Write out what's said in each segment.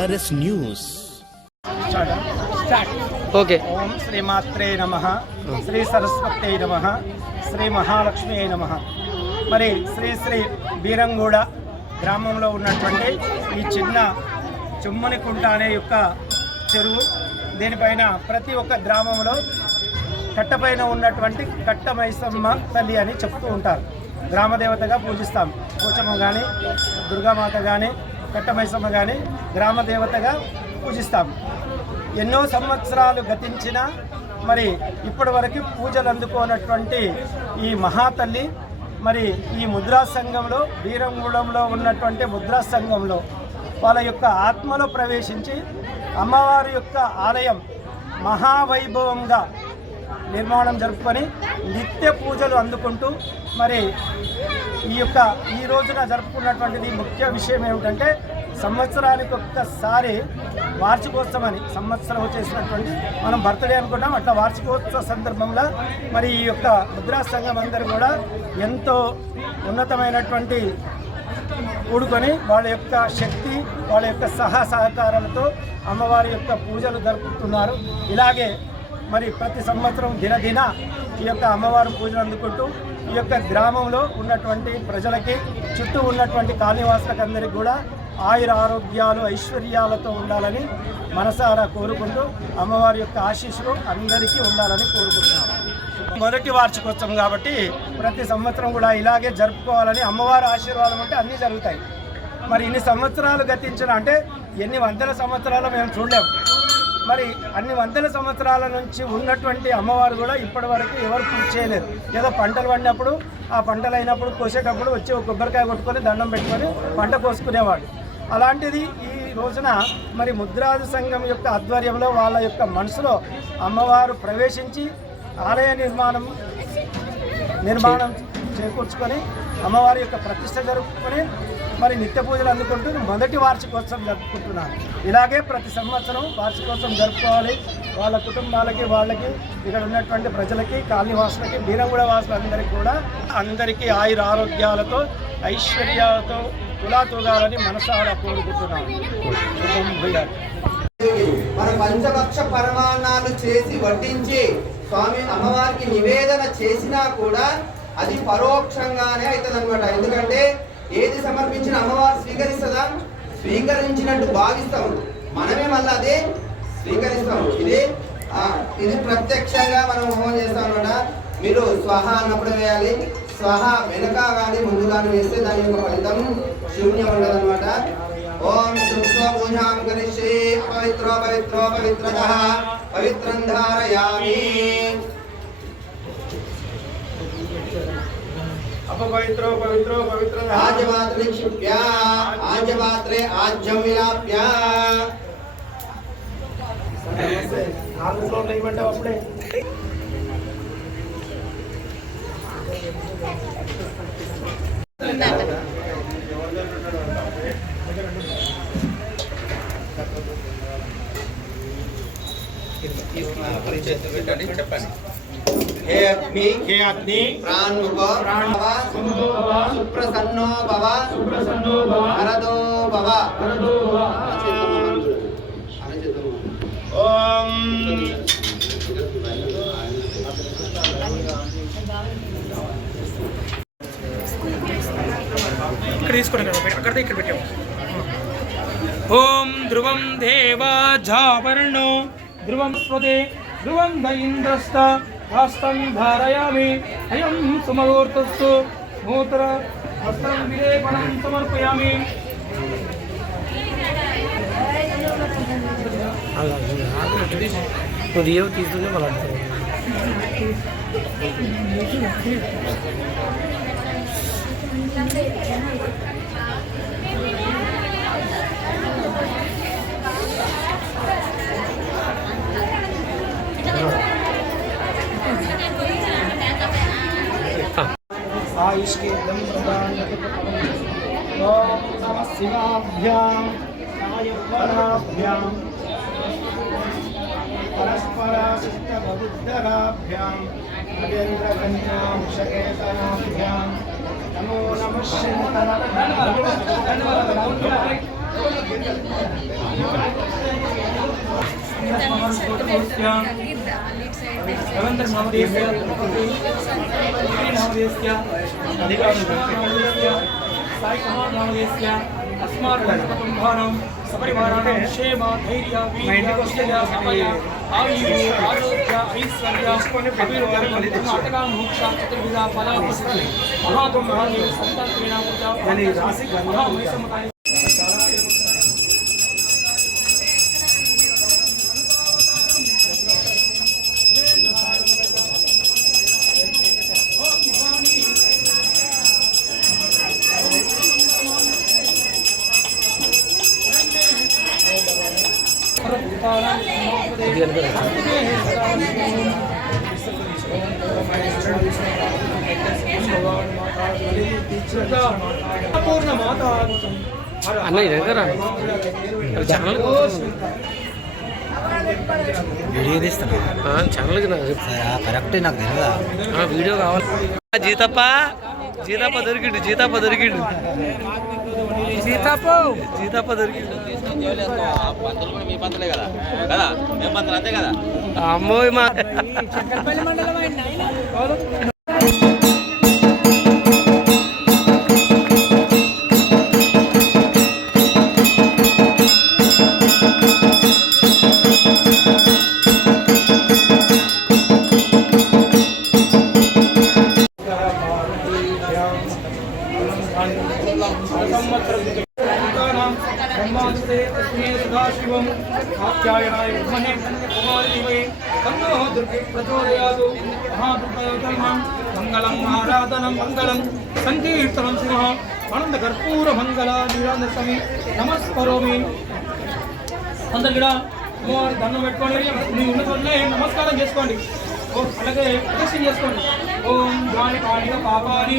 VRS news. Okay. ఓం శ్రీమాత్రే నమ. శ్రీ సరస్వతే నమ. శ్రీ మహాలక్ష్మి నమ. మరి శ్రీ శ్రీ బీరంగూడ గ్రామంలో ఉన్నటువంటి ఈ చిన్న చుమ్మనికుంట అనే యొక్క చెరువు దీనిపైన ప్రతి ఒక్క గ్రామంలో కట్టపైన ఉన్నటువంటి కట్ట మైసమ్మ తల్లి అని చెప్తూ ఉంటారు. గ్రామదేవతగా పూజిస్తాం. పోచమ్మ కానీ దుర్గామాత కానీ కట్ట మైసమ్మ కానీ గ్రామదేవతగా పూజిస్తాం. ఎన్నో సంవత్సరాలు గతించిన మరి ఇప్పటి వరకు పూజలు అందుకోనటువంటి ఈ మహాతల్లి మరి ఈ ముద్రా సంఘంలో వీరంగూడెంలో ఉన్నటువంటి ముద్రా సంఘంలో వాళ్ళ యొక్క ఆత్మలో ప్రవేశించి అమ్మవారి యొక్క ఆలయం మహావైభవంగా నిర్మాణం జరుపుకొని నిత్య పూజలు అందుకుంటూ మరి ఈ యొక్క ఈ రోజున జరుపుకున్నటువంటిది ముఖ్య విషయం ఏమిటంటే సంవత్సరానికి ఒక్కసారి వార్షికోత్సవం అని సంవత్సరం వచ్చేసినటువంటి మనం బర్త్డే అనుకుంటాం అట్లా వార్షికోత్సవ సందర్భంలో మరి ఈ యొక్క ముద్రా సంఘం అందరూ కూడా ఎంతో ఉన్నతమైనటువంటి కూడుకొని వాళ్ళ యొక్క శక్తి వాళ్ళ యొక్క సహా సహకారాలతో అమ్మవారి యొక్క పూజలు జరుపుతున్నారు. ఇలాగే మరి ప్రతి సంవత్సరం దినదిన ఈ యొక్క అమ్మవారి పూజలు అందుకుంటూ ఈ యొక్క గ్రామంలో ఉన్నటువంటి ప్రజలకి చుట్టూ ఉన్నటువంటి కాలనీవాసులకు అందరికీ కూడా ఆయుర ఆరోగ్యాలు ఐశ్వర్యాలతో ఉండాలని మనసారా కోరుకుంటూ అమ్మవారి యొక్క ఆశీస్సులు అందరికీ ఉండాలని కోరుకుంటున్నాము మొదటి వార్షికోత్సవం కాబట్టి ప్రతి సంవత్సరం కూడా ఇలాగే జరుపుకోవాలని అమ్మవారి ఆశీర్వాదం అంటే అన్నీ జరుగుతాయి. మరి ఇన్ని సంవత్సరాలు గతించిన అంటే ఎన్ని వందల సంవత్సరాలు మేము చూడలేము మరి అన్ని వందల సంవత్సరాల నుంచి ఉన్నటువంటి అమ్మవారు కూడా ఇప్పటి వరకు ఎవరు పూజ చేయలేదు. ఏదో పంటలు పండినప్పుడు ఆ పంటలు అయినప్పుడు కోసేటప్పుడు వచ్చి ఒక కొబ్బరికాయ కొట్టుకొని దండం పెట్టుకొని పంట కోసుకునేవాడు అలాంటిది ఈ రోజున మరి ముద్రాజు సంఘం యొక్క ఆధ్వర్యంలో వాళ్ళ యొక్క మనసులో అమ్మవారు ప్రవేశించి ఆలయ నిర్మాణం నిర్మాణం చేకూర్చుకొని అమ్మవారి యొక్క ప్రతిష్ట జరుపుకొని మరి నిత్య పూజలు అందుకుంటూ మొదటి వార్షికోత్సవం జరుపుకుంటున్నాను ఇలాగే ప్రతి సంవత్సరం వార్షికోత్సవం జరుపుకోవాలి. వాళ్ళ కుటుంబాలకి వాళ్ళకి ఇక్కడ ఉన్నటువంటి ప్రజలకి కాలనీవాసులకి బీరంగూడ వాసులందరికీ కూడా అందరికీ ఆయుర ఆరోగ్యాలతో ఐశ్వర్యాలతో తులాతూగాలని మనసారా కోరుకుంటున్నాను మన పంచభక్ష పరమాన్నాలు చేసి వడ్డించి స్వామి అమ్మవారికి నివేదన చేసినా కూడా అది పరోక్షంగానే అవుతుంది అనమాట ఎందుకంటే ఏది సమర్పించిన అమ్మవారు స్వీకరిస్తుందా? స్వీకరించినట్టు భావిస్తాం మనమే మళ్ళీ అదే స్వీకరిస్తాం ఇది ఇది ప్రత్యక్షంగా మనం హోమం చేస్తాం అనమాట మీరు స్వహ అన్నప్పుడు వేయాలి. స్వహ వెనుక కానీ ముందు కానీ వేస్తే దాని యొక్క ఫలితం శూన్యం ఉండదు అనమాట ఓం శుద్ధ పూజాం కరిష్యే అపవిత్రో పవిత్రో పవిత్రత పవిత్రం ధారయామి. అపవిత్రో పవిత్రో పవిత్ర ఆజమాత్రే క్షిప్య ఆజమాత్రే ఆజ్యం విలాప్య నాలుగు ఫ్లోర్లు ఇవ్వండి అప్పుడే హే అగ్ని హే అగ్ని ప్రాణుభవ ప్రాణుభవ, సుప్రసన్నో భవ సుప్రసన్నో భవ, వరదో భవ వరదో భవ. ఓం ఇక్కడ తీసుకోండి అక్కడ ఇక్కడ పెట్టాము ఓం ధ్రువం దేవా జావర్ణో ధ్రువం స్వదే ధ్రువం ద ఇంద్రస్త हस्तं धारयामि। अयं सुमगोर्तस्तु नूतन हस्तं विलेपनं समर्पयामि। Thank you. आविष्केदं ॐ शिवाभ्यां पराभ्यां परस्पराशिष्टबुद्धराभ्यां नगेन्द्रकन्यां शकेतनाभ्यां नमो नमः शिन्तन సాయి కుమార్ నామదేశ్య అస్మాత్ కుటుంబానం సపరివారాణం క్షేమ ధైర్య వీర్య సమయ ఆరోగ్య ఐశ్వర్య అభివృద్ధి మోక్ష చతుర్విధ ఫలాపుష్టి మహాకుంభాన్ని పూజ అన్న ఇది దగ్గర ఛానల్ వీడియో తీస్తాను ఛానల్కి నాకు కరెక్ట్ నాకు తెలియదా వీడియో కావాలి. జీతప్ప. జీతప్ప దొరికిండు జీతప్ప దొరికిండు. జీతప్ప. జీతప్ప దొరికిండు. పంతులు కూడా మీ పంతులే కదా కదా మేము పంతులు అంతే కదా అమ్మోయ్ మా సదాశివం ఆప్యాయనాయ విద్మహే కుమారి తన్నో దుర్గే ప్రచోదయాదు మహాదుర్గం ఆరాధనం మంగళం సంకీర్తనం శివ ఆనంద కర్పూర మంగళ నీరాంద స్వామి నమస్కరోమి అందరు కూడా అమ్మవారి దండం పెట్టుకోండి. మీ ఉన్న చోటనే నమస్కారం చేసుకోండి. ఓ అలాగే ప్రదక్షిణ చేసుకోండి. ఓం జాని కాళిక పాపాని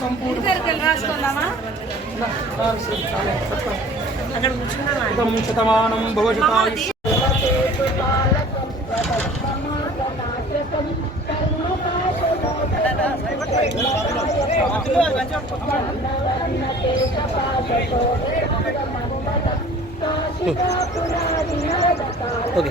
సంపూర్ణ ఇదం శతమానం భవశతాయుష్ ఓకే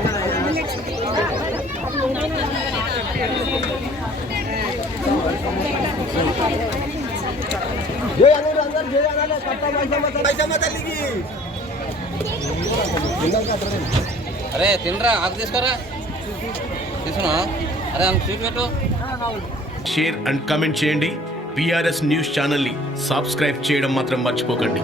అరే తినరా? ఆకు తీసుకోరా? తీసుకున్నా అరే అంత స్వీట్ పెట్టు. షేర్ అండ్ కమెంట్ చేయండి. పిఆర్ఎస్ న్యూస్ ఛానల్ని సబ్స్క్రైబ్ చేయడం మాత్రం మర్చిపోకండి.